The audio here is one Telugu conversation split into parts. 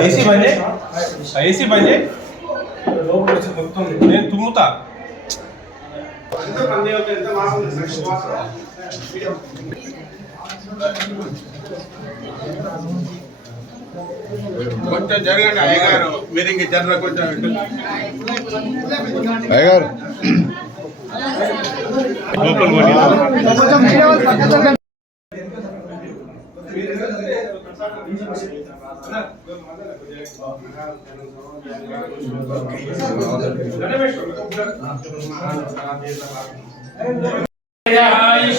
ఏసీ బంద్ చేయి ఆ ఏసీ బంద్ చేయి లోపల వచ్చి మొత్తం నేను తుమ్ముతా కొంచెం జరగండి అయ్యగారు మీరు ఇంక జర్ర కొంచెం అయ్యగారు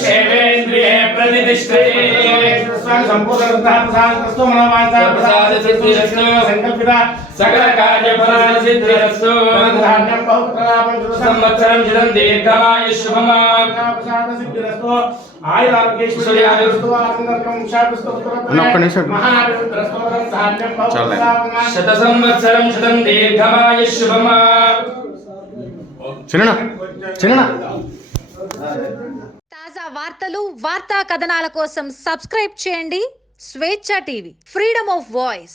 శైవేంద్రియ ప్రతిష్ఠే సంకల్పిత సకల కార్యఫలాల సిద్ధిరస్తు సంవత్సరం చిరం దీర్ఘమాయు శుభమా శత సంవత్సరం శతం దీర్ఘమాయు శుభమా. చిన్న చిన్న తాజా వార్తలు వార్తా కథనాల కోసం సబ్స్క్రైబ్ చేయండి. స్వేచ్ఛ టీవీ ఫ్రీడమ్ ఆఫ్ వాయిస్.